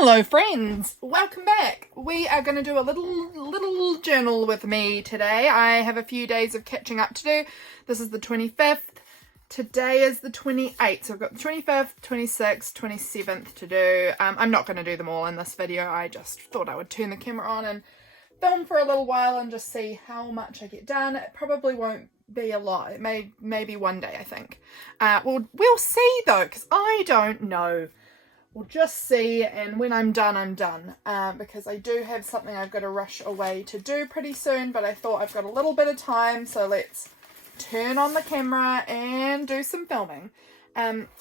Hello friends, welcome back. We are going to do a little journal with me today. I have a few days of catching up to do. This is the 25th. Today is the 28th. So I've got the 25th, 26th, 27th to do. I'm not going to do them all in this video. I just thought I would turn the camera on and film for a little while and just see how much I get done. It probably won't be a lot. It may be one day, I think. We'll see though, because I don't know. We'll just see, and when I'm done, I'm done. Because I do have something I've got to rush away to do pretty soon, but I thought I've got a little bit of time, so let's turn on the camera and do some filming.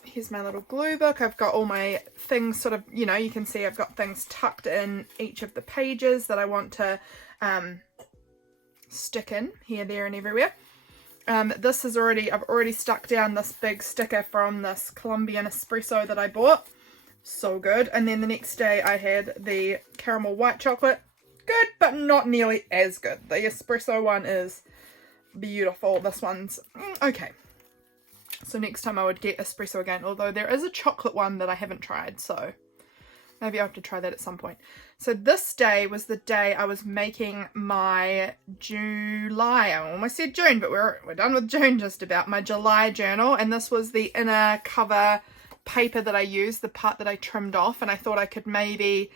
Here's my little glue book. I've got all my things sort of, you can see I've got things tucked in each of the pages that I want to stick in here, there, and everywhere. This is I've already stuck down this big sticker from this Colombian espresso that I bought. So good. And then the next day I had the caramel white chocolate. Good, but not nearly as good. The espresso one is beautiful. This one's okay. So next time I would get espresso again, although there is a chocolate one that I haven't tried, so maybe I'll have to try that at some point. So this day was the day I was making my July, I almost said June, but we're done with June just about, my July journal, and this was the inner cover paper that I used, the part that I trimmed off, and I thought I could maybe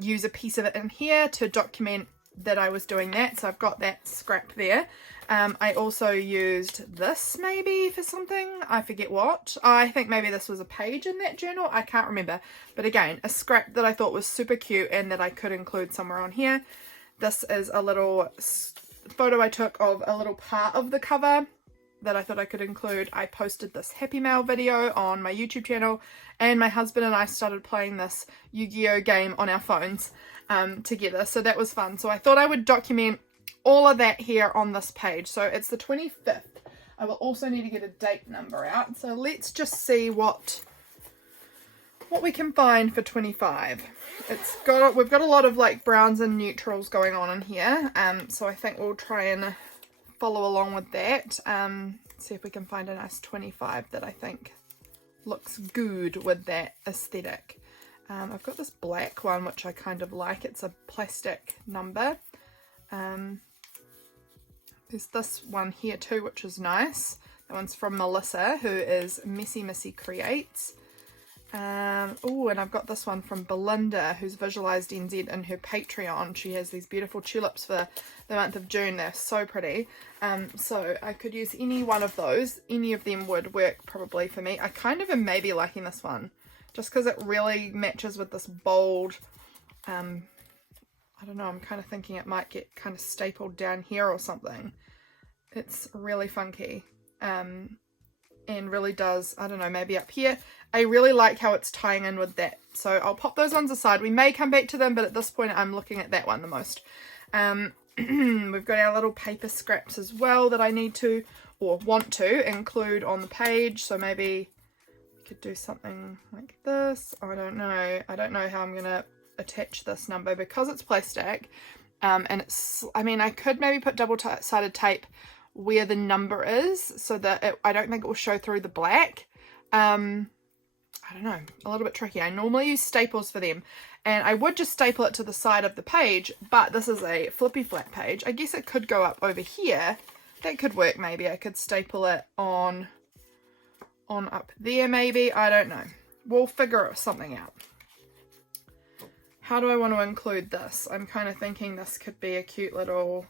use a piece of it in here to document that I was doing that. So I've got that scrap there. I also used this maybe for something, I forget what. I think maybe this was a page in that journal, I can't remember, but again, a scrap that I thought was super cute and that I could include somewhere on here. This is a little photo I took of a little part of the cover that I thought I could include. I posted this Happy Mail video on my YouTube channel, and my husband and I started playing this Yu-Gi-Oh game on our phones together, so that was fun. So I thought I would document all of that here on this page. So it's the 25th. I will also need to get a date number out, so let's just see what we can find for 25. We've got a lot of like browns and neutrals going on in here, so I think we'll try and follow along with that. See if we can find a nice 25 that I think looks good with that aesthetic. I've got this black one which I kind of like. It's a plastic number. There's this one here too, which is nice. That one's from Melissa, who is Messy Missy Creates. Oh, and I've got this one from Belinda, who's Visualized NZ in her Patreon. She has these beautiful tulips for the month of June. They're so pretty. So I could use any one of those. Any of them would work probably for me. I kind of am maybe liking this one, just because it really matches with this bold, I don't know, I'm kind of thinking it might get kind of stapled down here or something. It's really funky. And really does, I don't know, maybe up here. I really like how it's tying in with that. So I'll pop those ones aside. We may come back to them, but at this point I'm looking at that one the most. We've got our little paper scraps as well that I need to, or want to, include on the page. So maybe we could do something like this. I don't know. I don't know how I'm going to attach this number because it's plastic. And it's, I mean, I could maybe put double-sided tape where the number is so that I don't think it will show through the black. I don't know, a little bit tricky. I normally use staples for them, and I would just staple it to the side of the page, but this is a flippy flat page. I guess it could go up over here. That could work maybe. I could staple it on up there maybe. I don't know. We'll figure something out. How do I want to include this? I'm kind of thinking this could be a cute little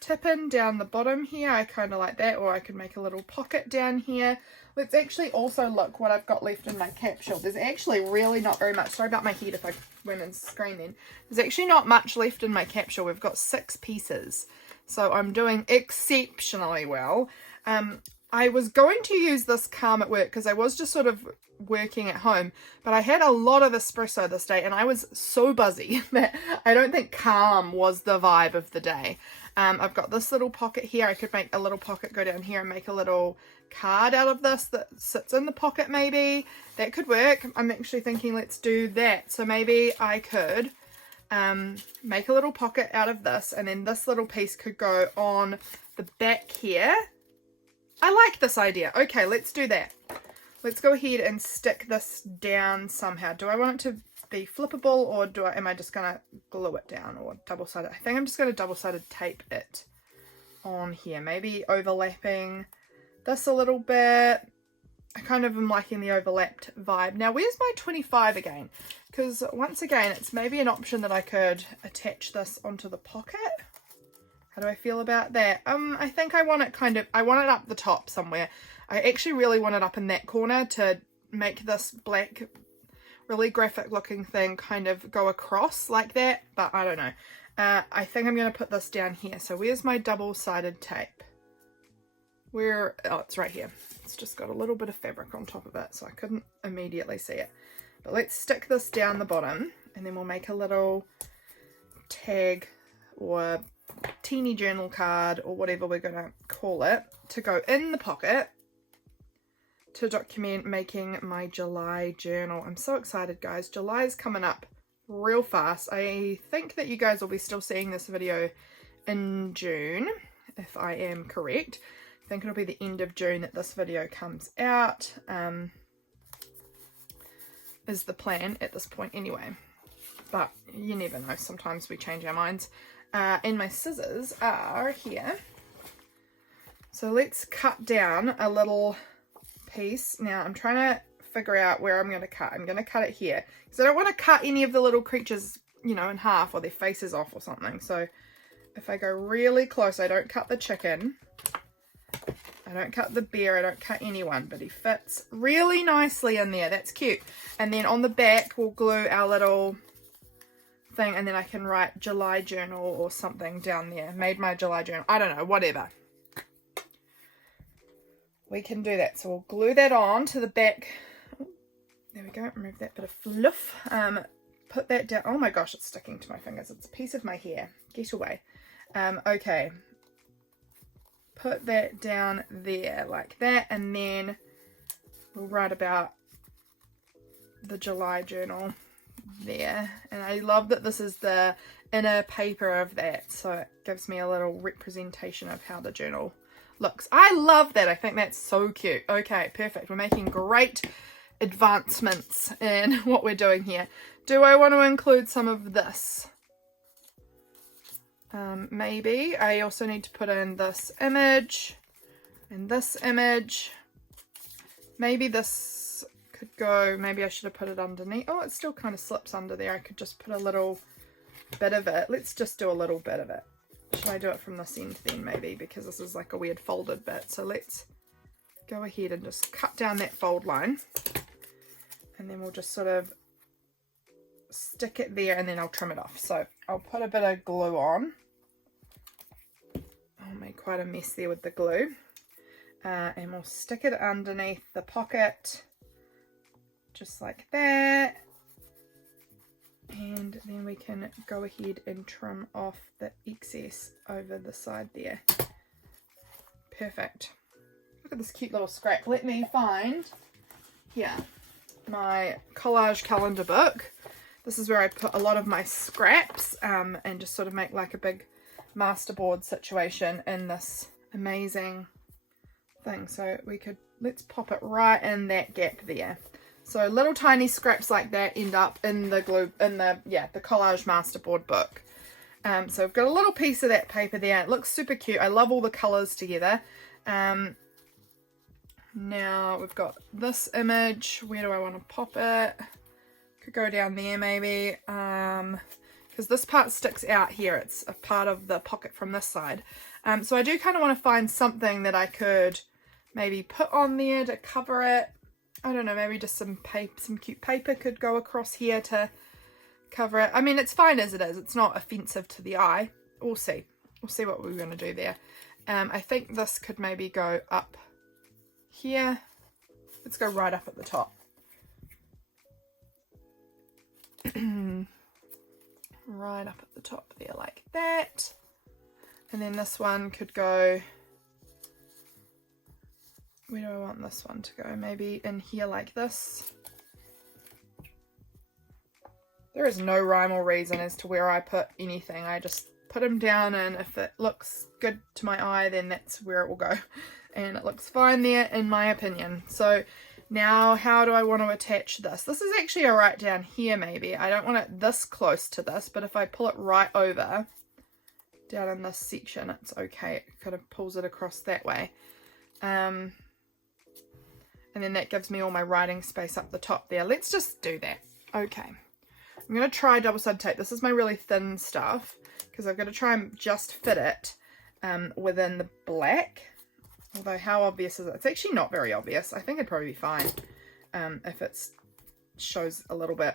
tip-in down the bottom here. I kind of like that, or I could make a little pocket down here. Let's actually also look what I've got left in my capsule. There's actually really not very much. Sorry about my head if I went in screen then. There's actually not much left in my capsule. We've got 6 pieces. So I'm doing exceptionally well. I was going to use this Calm at work because I was just sort of working at home, but I had a lot of espresso this day and I was so buzzy that I don't think Calm was the vibe of the day. I've got this little pocket here. I could make a little pocket go down here and make a little card out of this that sits in the pocket maybe. That could work. I'm actually thinking let's do that. So maybe I could make a little pocket out of this, and then this little piece could go on the back here. I like this idea. Okay, let's do that. Let's go ahead and stick this down somehow. Do I want it to be flippable, or am I just gonna glue it down, or double-sided? I think I'm just gonna double-sided tape it on here, maybe overlapping this a little bit. I kind of am liking the overlapped vibe. Now where's my 25 again? Because once again, it's maybe an option that I could attach this onto the pocket. How do I feel about that? I think I want it I want it up the top somewhere. I actually really want it up in that corner to make this black, really graphic looking thing kind of go across like that, but I don't know. I think I'm going to put this down here. So where's my double-sided tape? Oh, it's right here. It's just got a little bit of fabric on top of it, so I couldn't immediately see it. But let's stick this down the bottom, and then we'll make a little tag or teeny journal card or whatever we're going to call it to go in the pocket to document making my July journal. I'm so excited, guys. July is coming up real fast. I think that you guys will be still seeing this video in June, if I am correct. I think it'll be the end of June that this video comes out, is the plan at this point anyway. But you never know, sometimes we change our minds. And my scissors are here. So let's cut down a little piece. Now I'm trying to figure out where I'm going to cut. I'm going to cut it here because I don't want to cut any of the little creatures, you know, in half or their faces off or something. So if I go really close, I don't cut the chicken, I don't cut the bear, I don't cut anyone, but he fits really nicely in there. That's cute. And then on the back we'll glue our little thing, and then I can write July journal or something down there. Made my July journal. I don't know, whatever. We can do that. So we'll glue that on to the back. There we go. Remove that bit of fluff. Put that down. Oh my gosh, it's sticking to my fingers. It's a piece of my hair. Get away. Okay. Put that down there like that, and then we'll write about the July journal there. And I love that this is the inner paper of that, so it gives me a little representation of how the journal looks. I love that. I think that's so cute. Okay, perfect. We're making great advancements in what we're doing here. Do I want to include some of this? Maybe. I also need to put in this image and this image. Maybe this could go, maybe I should have put it underneath. Oh, it still kind of slips under there. I could just put a little bit of it. Let's just do a little bit of it. Should I do it from this end then maybe, because this is like a weird folded bit. So let's go ahead and just cut down that fold line, and then we'll just sort of stick it there, and then I'll trim it off. So I'll put a bit of glue on. I'll make quite a mess there with the glue, and we'll stick it underneath the pocket just like that, and then we can go ahead and trim off the excess over the side there. Perfect. Look at this cute little scrap. Let me find here my collage calendar book. This is where I put a lot of my scraps, and just sort of make like a big masterboard situation in this amazing thing. So we could, let's pop it right in that gap there. So little tiny scraps like that end up in the glue, in the collage masterboard book. So I've got a little piece of that paper there. It looks super cute. I love all the colours together. Now we've got this image. Where do I want to pop it? Could go down there maybe, because this part sticks out here. It's a part of the pocket from this side. So I do kind of want to find something that I could maybe put on there to cover it. I don't know, maybe just some paper, some cute paper could go across here to cover it. I mean, it's fine as it is. It's not offensive to the eye. We'll see. We'll see what we're going to do there. I think this could maybe go up here. Let's go right up at the top. Right up at the top there like that. And then this one could go, where do I want this one to go? Maybe in here like this. There is no rhyme or reason as to where I put anything. I just put them down, and if it looks good to my eye, then that's where it will go. And it looks fine there in my opinion. So Now, how do I want to attach this? This is actually right down here maybe. I don't want it this close to this, but if I pull it right over down in this section, it's okay. It kind of pulls it across that way. And then that gives me all my writing space up the top there. Let's just do that. Okay. I'm going to try double-sided tape. This is my really thin stuff because I've got to try and just fit it within the black. Although how obvious is it? It's actually not very obvious. I think it'd probably be fine if it shows a little bit.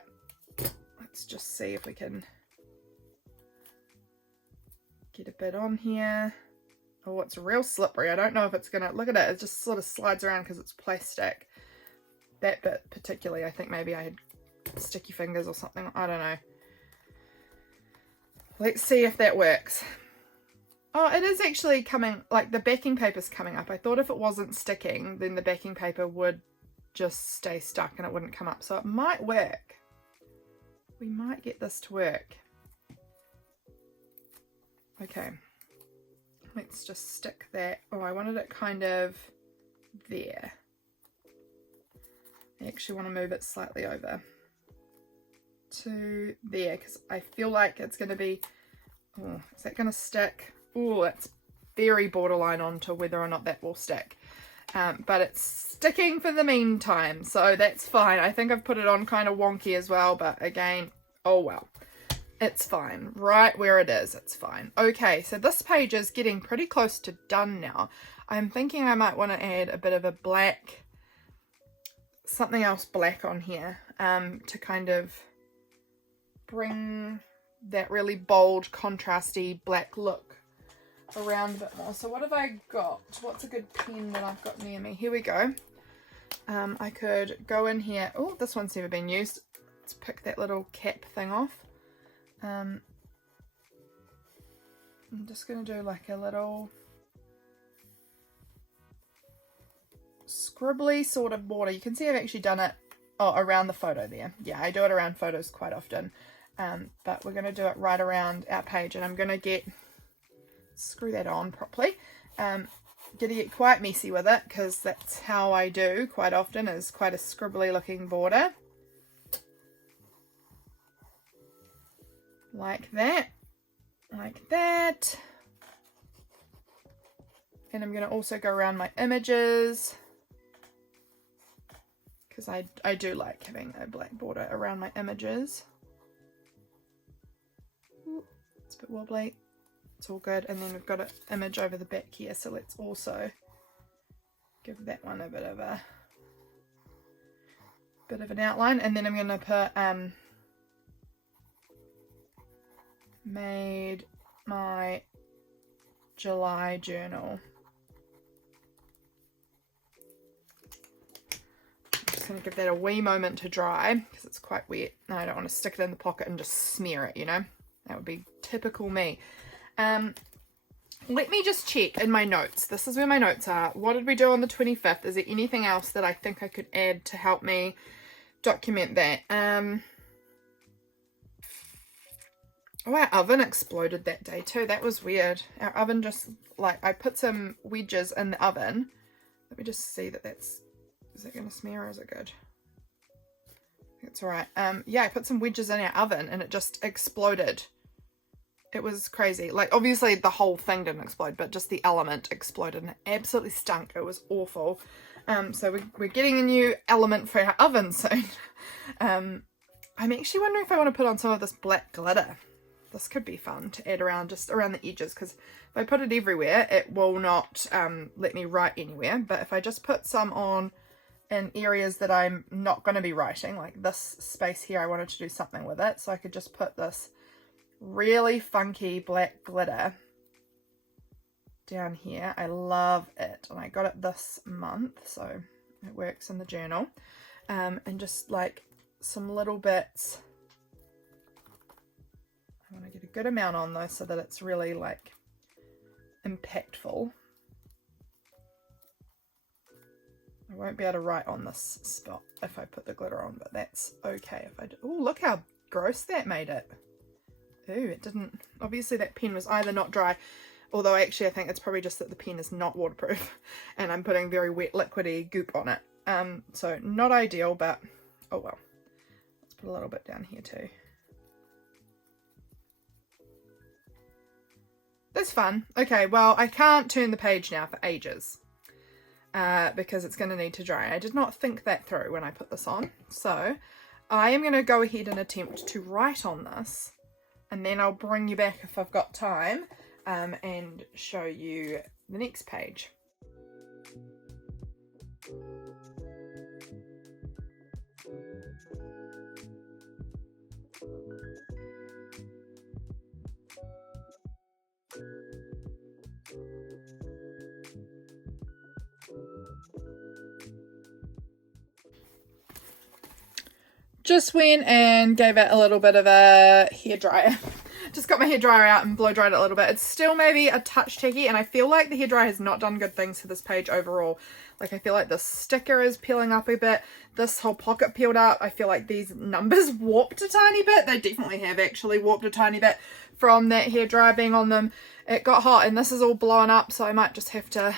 Let's just see if we can get a bit on here. Oh, it's real slippery. I don't know if it's going to... Look at it. It just sort of slides around because it's plastic. That bit particularly, I think maybe I had sticky fingers or something. I don't know. Let's see if that works. Oh, it is actually coming, like the backing paper's coming up. I thought if it wasn't sticking, then the backing paper would just stay stuck and it wouldn't come up. So it might work. We might get this to work. Okay. Let's just stick that. Oh, I wanted it kind of there. I actually want to move it slightly over to there because I feel like it's going to be... Oh, is that going to stick? Oh, it's very borderline onto whether or not that will stick. But it's sticking for the meantime, so that's fine. I think I've put it on kind of wonky as well, but again, oh well. It's fine. Right where it is, it's fine. Okay, so this page is getting pretty close to done now. I'm thinking I might want to add a bit of a black, something else black on here to kind of bring that really bold, contrasty black look around a bit more. So what have I got? What's a good pen that I've got near me? Here we go. I could go in here. Oh, this one's never been used. Let's pick that little cap thing off. I'm just going to do like a little scribbly sort of border. You can see I've actually done it around the photo there. Yeah, I do it around photos quite often. But we're going to do it right around our page, and I'm going to screw that on properly. Going to get quite messy with it because that's how I do quite often, is quite a scribbly looking border. Like that. Like that. And I'm going to also go around my images because I do like having a black border around my images. Ooh, it's a bit wobbly. It's all good. And then we've got an image over the back here, so let's also give that one a bit of an outline. And then I'm going to put made my July journal. I'm just going to give that a wee moment to dry because it's quite wet. No, I don't want to stick it in the pocket and just smear it, you know. That would be typical me. Let me just check in my notes. This is where my notes are. What did we do on the 25th? Is there anything else that I think I could add to help me document that? Oh, our oven exploded that day too. That was weird. Our oven just, like, I put some wedges in the oven. Let me just see that that's... Is that going to smear or is it good? It's alright. Yeah, I put some wedges in our oven and it just exploded. It was crazy. Like, obviously the whole thing didn't explode, but just the element exploded and it absolutely stunk. It was awful. So we're getting a new element for our oven soon. I'm actually wondering if I want to put on some of this black glitter. This could be fun to add around, just around the edges, because if I put it everywhere, it will not let me write anywhere. But if I just put some on in areas that I'm not going to be writing, like this space here, I wanted to do something with it. So I could just put this really funky black glitter down here. I love it. And I got it this month, so it works in the journal. And just like some little bits... I want to get a good amount on though so that it's really like impactful. I won't be able to write on this spot if I put the glitter on, but that's okay if I do. Oh, look how gross that made it. Ooh, it didn't. Obviously that pen was either not dry, although actually I think it's probably just that the pen is not waterproof and I'm putting very wet liquidy goop on it. So not ideal, but oh well. Let's put a little bit down here too. That's fun. Okay, well, I can't turn the page now for ages because it's going to need to dry. I did not think that through when I put this on. So I am going to go ahead and attempt to write on this, and then I'll bring you back if I've got time and show you the next page. Just went and gave it a little bit of a hairdryer. Just got my hairdryer out and blow dried it a little bit. It's still maybe a touch tacky, and I feel like the hairdryer has not done good things to this page overall. Like, I feel like the sticker is peeling up a bit. This whole pocket peeled up. I feel like these numbers warped a tiny bit. They definitely have actually warped a tiny bit from that hairdryer being on them. It got hot and this is all blown up, so I might just have to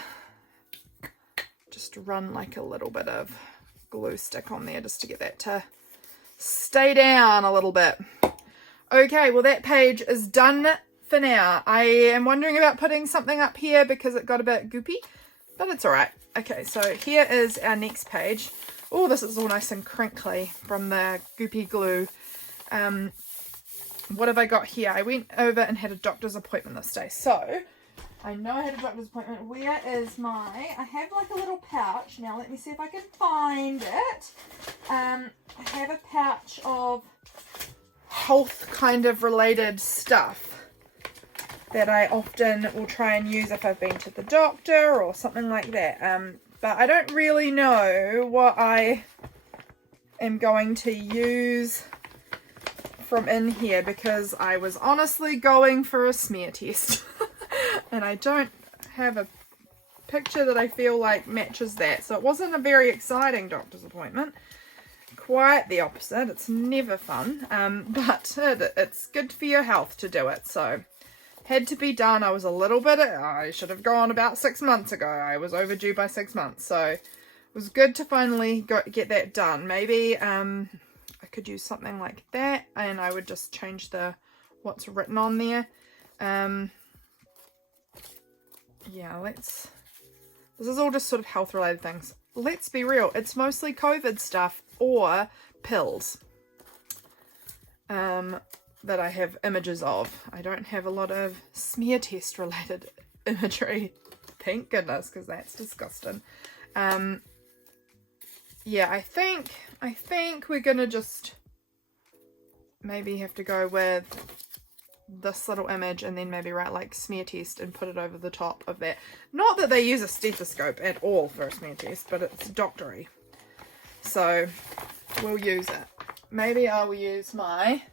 just run like a little bit of glue stick on there just to get that to stay down a little bit. Okay, well that page is done for now. I am wondering about putting something up here because it got a bit goopy, but it's alright. Okay, so here is our next page. Oh, this is all nice and crinkly from the goopy glue. What have I got here? I went over and had a doctor's appointment this day. So, I know I had a doctor's appointment. Where is my... I have like a little pouch. Now, let me see if I can find it. I have a pouch of health kind of related stuff that I often will try and use if I've been to the doctor or something like that. But I don't really know what I am going to use from in here because I was honestly going for a smear test and I don't have a picture that I feel like matches that. So it wasn't a very exciting doctor's appointment. Quite the opposite. It's never fun, but it's good for your health to do it. So had to be done. I was a little bit, I should have gone about 6 months ago. I was overdue by 6 months. So it was good to finally get that done. Maybe I could use something like that and I would just change what's written on there. Yeah, this is all just sort of health related things. Let's be real, it's mostly COVID stuff or pills that I have images of. I don't have a lot of smear test related imagery, thank goodness, because that's disgusting. Yeah, I think we're gonna just maybe have to go with this little image and then maybe write like smear test and put it over the top of that. Not that they use a stethoscope at all for a smear test, but it's doctory. So we'll use it. Maybe I will use my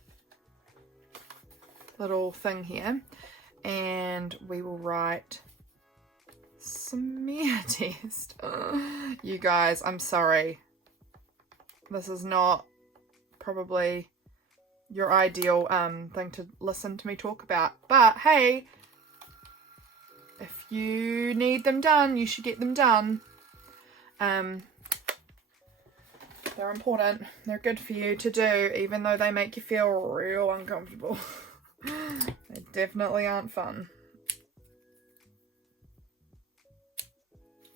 little thing here and we will write smear test. You guys, I'm sorry. This is not probably your ideal thing to listen to me talk about. But hey, if you need them done, you should get them done. They're important. They're good for you to do, even though they make you feel real uncomfortable. They definitely aren't fun.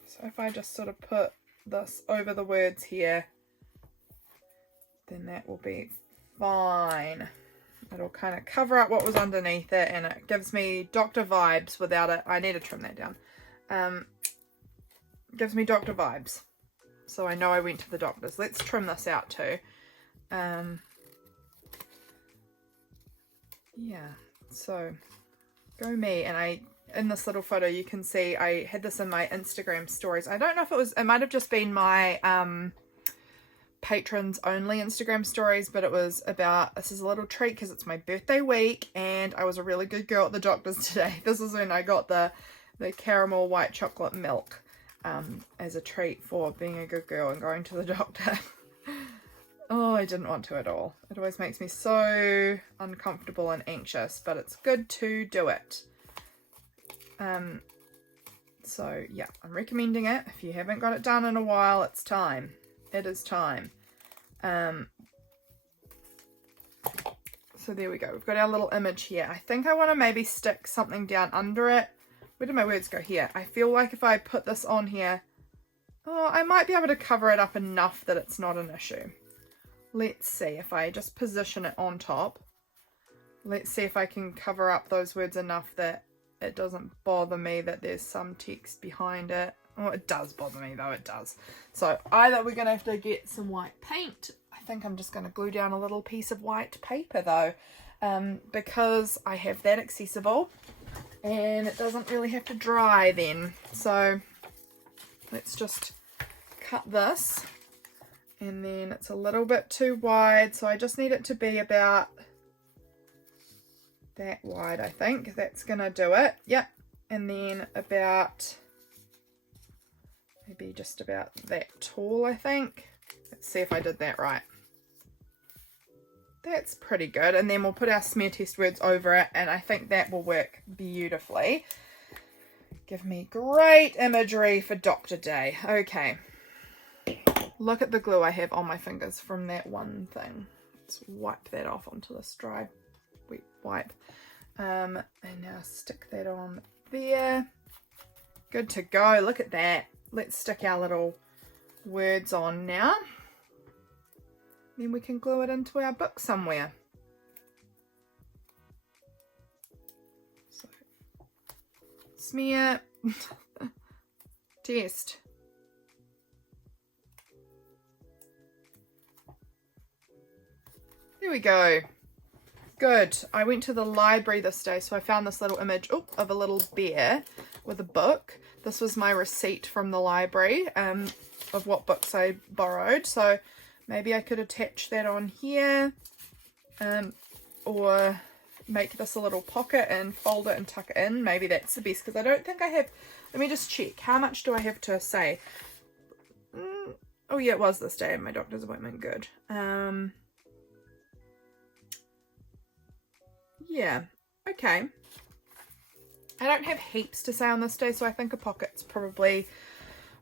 So if I just sort of put this over the words here, then that will be fine. It'll kind of cover up what was underneath it and it gives me doctor vibes without it. I need to trim that down. Gives me doctor vibes. So I know I went to the doctors. Let's trim this out too. Yeah, so go me. And in this little photo you can see I had this in my Instagram stories. I don't know if it might have just been my patrons only Instagram stories, but it was about, this is a little treat because it's my birthday week and I was a really good girl at the doctor's today. This is when I got the caramel white chocolate milk as a treat for being a good girl and going to the doctor. Oh, I didn't want to at all. It always makes me so uncomfortable and anxious, but it's good to do it. So yeah, I'm recommending it. If you haven't got it done in a while, it's time. It is time. So there we go. We've got our little image here. I think I want to maybe stick something down under it. Where did my words go? Here. I feel like if I put this on here, oh, I might be able to cover it up enough that it's not an issue. Let's see if I just position it on top. Let's see if I can cover up those words enough that it doesn't bother me that there's some text behind it. Oh, it does bother me though, it does. So either we're going to have to get some white paint. I think I'm just going to glue down a little piece of white paper though, because I have that accessible and it doesn't really have to dry then. So let's just cut this, and then it's a little bit too wide, so I just need it to be about that wide. I think that's gonna do it. Yep. And then about maybe just about that tall, I think. Let's see if I did that right. That's pretty good. And then we'll put our smear test words over it, and I think that will work beautifully. Give me great imagery for Dr. Day. Okay. Look at the glue I have on my fingers from that one thing. Let's wipe that off onto this dry wet wipe. And now stick that on there. Good to go. Look at that. Let's stick our little words on now. Then we can glue it into our book somewhere. So, smear, test. There we go. Good. I went to the library this day, so I found this little image of a little bear with a book. This was my receipt from the library of what books I borrowed. So maybe I could attach that on here, or make this a little pocket and fold it and tuck it in. Maybe that's the best, because I don't think I have. Let me just check. How much do I have to say? Oh yeah, it was this day. My doctor's appointment. Good. Yeah, okay. I don't have heaps to say on this day, so I think a pocket's probably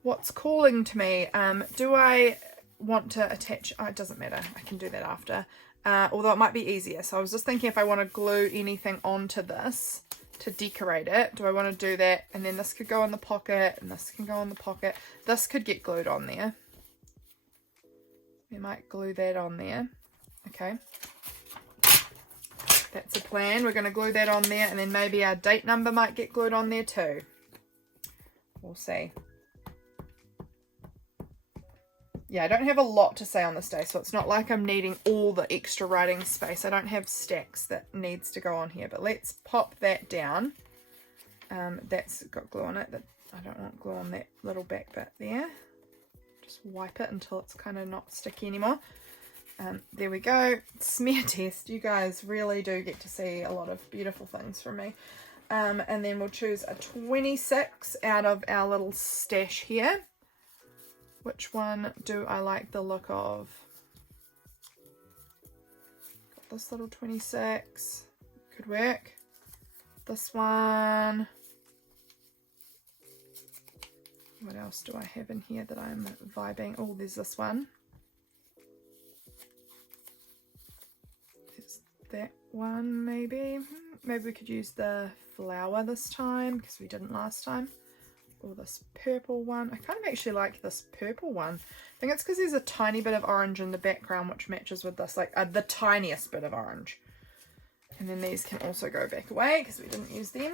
what's calling to me. Do I want to attach... Oh, it doesn't matter. I can do that after. Although it might be easier. So I was just thinking if I want to glue anything onto this to decorate it, do I want to do that? And then this could go in the pocket, and this can go in the pocket. This could get glued on there. We might glue that on there. Okay. That's a plan. We're going to glue that on there, and then maybe our date number might get glued on there too. We'll see. Yeah, I don't have a lot to say on this day, so it's not like I'm needing all the extra writing space. I don't have stacks that needs to go on here, but let's pop that down. That's got glue on it. That I don't want glue on that little back bit there. Just wipe it until it's kind of not sticky anymore. There we go. Smear test. You guys really do get to see a lot of beautiful things from me. And then we'll choose a 26 out of our little stash here. Which one do I like the look of? Got this little 26. Could work. This one. What else do I have in here that I'm vibing? Oh, there's this one. That one maybe. Maybe we could use the flower this time because we didn't last time. Or this purple one. I kind of actually like this purple one. I think it's because there's a tiny bit of orange in the background which matches with this, like the tiniest bit of orange. And then these can also go back away because we didn't use them.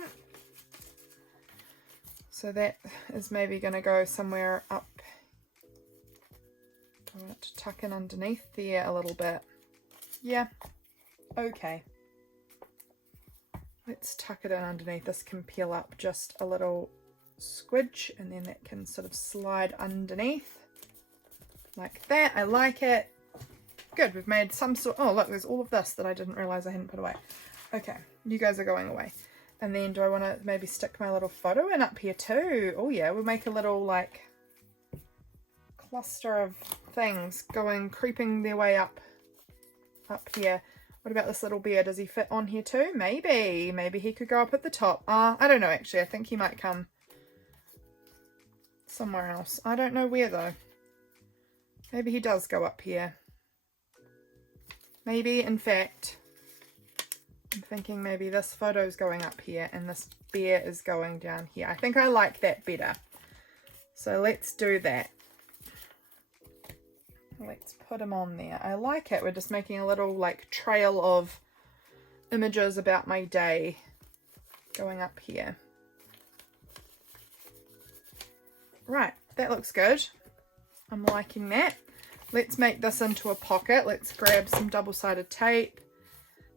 So that is maybe going to go somewhere up. I want to tuck in underneath there a little bit. Yeah. Okay, let's tuck it in underneath. This can peel up just a little squidge, and then that can sort of slide underneath like that. I like it. Good, we've made some sort... Oh look, there's all of this that I didn't realise I hadn't put away. Okay, you guys are going away. And then do I want to maybe stick my little photo in up here too? Oh yeah, we'll make a little like cluster of things creeping their way up here. What about this little bear? Does he fit on here too? Maybe. Maybe he could go up at the top. I don't know actually. I think he might come somewhere else. I don't know where though. Maybe he does go up here. Maybe, in fact, I'm thinking maybe this photo's going up here and this bear is going down here. I think I like that better. So let's do that. Let's put him on there. I like it. We're just making a little like trail of images about my day going up here. Right, that looks good. I'm liking that. Let's make this into a pocket. Let's grab some double-sided tape.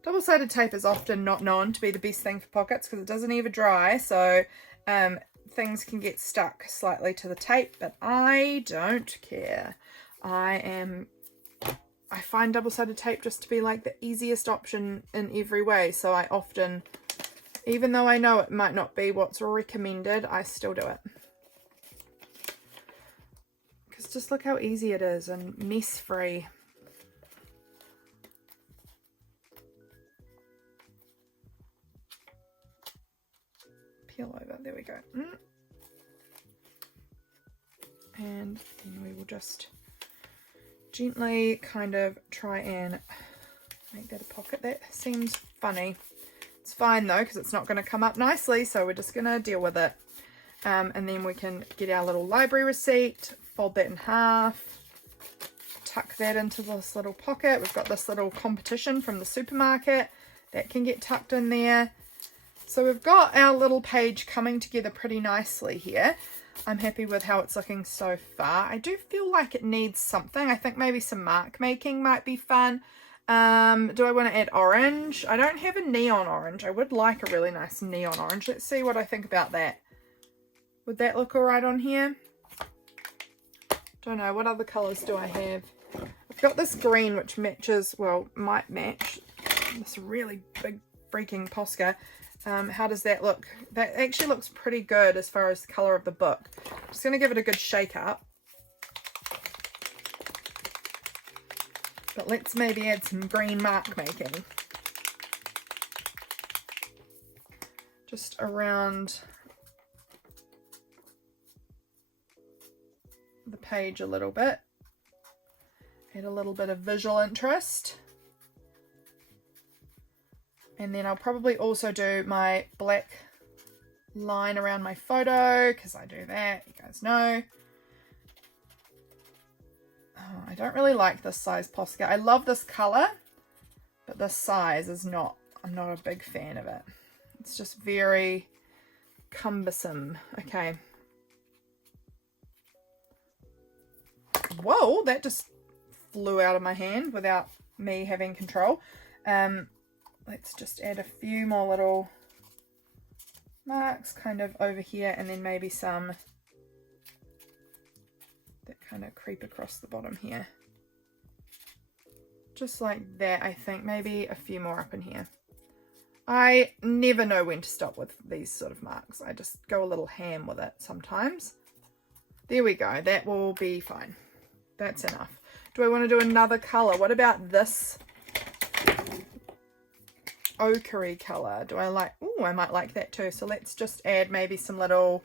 Double-sided tape is often not known to be the best thing for pockets because it doesn't ever dry, so things can get stuck slightly to the tape, but I don't care. I find double-sided tape just to be like the easiest option in every way, so I often, even though I know it might not be what's recommended, I still do it. Because just look how easy it is and mess-free. Peel over, there we go. And then we will just gently kind of try and make that a pocket. That seems funny. It's fine though, because it's not going to come up nicely, so we're just going to deal with it. And then we can get our little library receipt, fold that in half, tuck that into this little pocket. We've got this little competition from the supermarket that can get tucked in there. So we've got our little page coming together pretty nicely here. I'm happy with how it's looking so far. I do feel like it needs something. I think maybe some mark making might be fun. Do I want to add orange? I don't have a neon orange. I would like a really nice neon orange. Let's see what I think about that. Would that look alright on here? Don't know. What other colours do I have? I've got this green which matches, well, might match this really big freaking Posca. How does that look? That actually looks pretty good as far as the colour of the book. I'm just going to give it a good shake up. But let's maybe add some green mark making. Just around the page a little bit. Add a little bit of visual interest. And then I'll probably also do my black line around my photo, because I do that, you guys know. Oh, I don't really like this size Posca. I love this colour, but this size is not, I'm not a big fan of it. It's just very cumbersome. Okay. Whoa, that just flew out of my hand without me having control. Let's just add a few more little marks kind of over here, and then maybe some that kind of creep across the bottom here. Just like that, I think. Maybe a few more up in here. I never know when to stop with these sort of marks. I just go a little ham with it sometimes. There we go. That will be fine. That's enough. Do I want to do another colour? What about this ochre colour? Do I like, oh, I might like that too. So let's just add maybe some little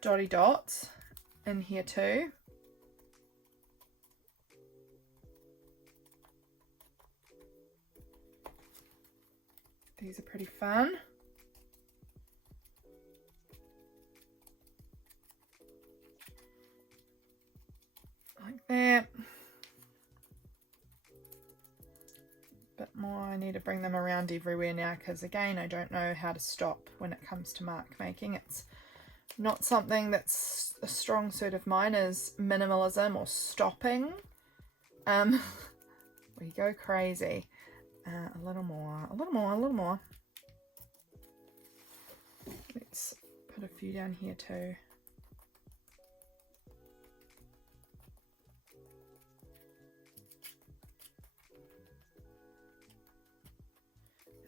dotty dots in here too. These are pretty fun. Like that. Bit more. I need to bring them around everywhere now, because again, I don't know how to stop when it comes to mark making. It's not something that's a strong suit of mine, is minimalism or stopping. We go crazy. A little more, a little more, a little more. Let's put a few down here too.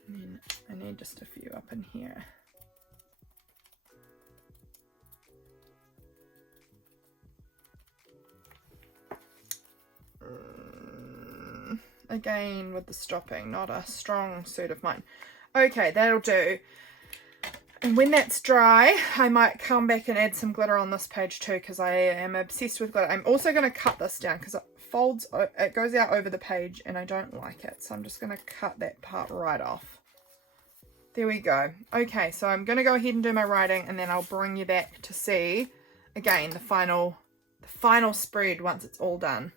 And then I need just a few up in here. Again with the stopping, not a strong suit of mine. Okay, that'll do. And when that's dry, I might come back and add some glitter on this page too, because I am obsessed with glitter. I'm also going to cut this down because it goes out over the page and I don't like it. So I'm just going to cut that part right off. There we go. Okay, so I'm going to go ahead and do my writing, and then I'll bring you back to see, again, the final spread once it's all done.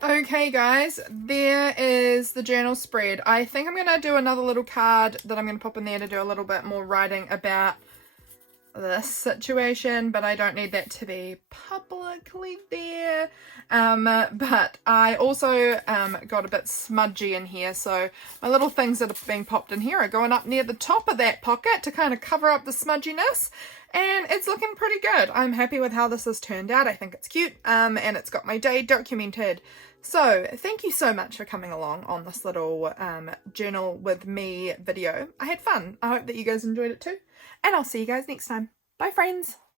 Okay guys, there is the journal spread. I think I'm going to do another little card that I'm going to pop in there to do a little bit more writing about this situation, but I don't need that to be publicly there. But I also got a bit smudgy in here, so my little things that are being popped in here are going up near the top of that pocket to kind of cover up the smudginess. And it's looking pretty good. I'm happy with how this has turned out. I think it's cute, and it's got my day documented. So thank you so much for coming along on this little journal with me video. I had fun. I hope that you guys enjoyed it too. And I'll see you guys next time. Bye friends.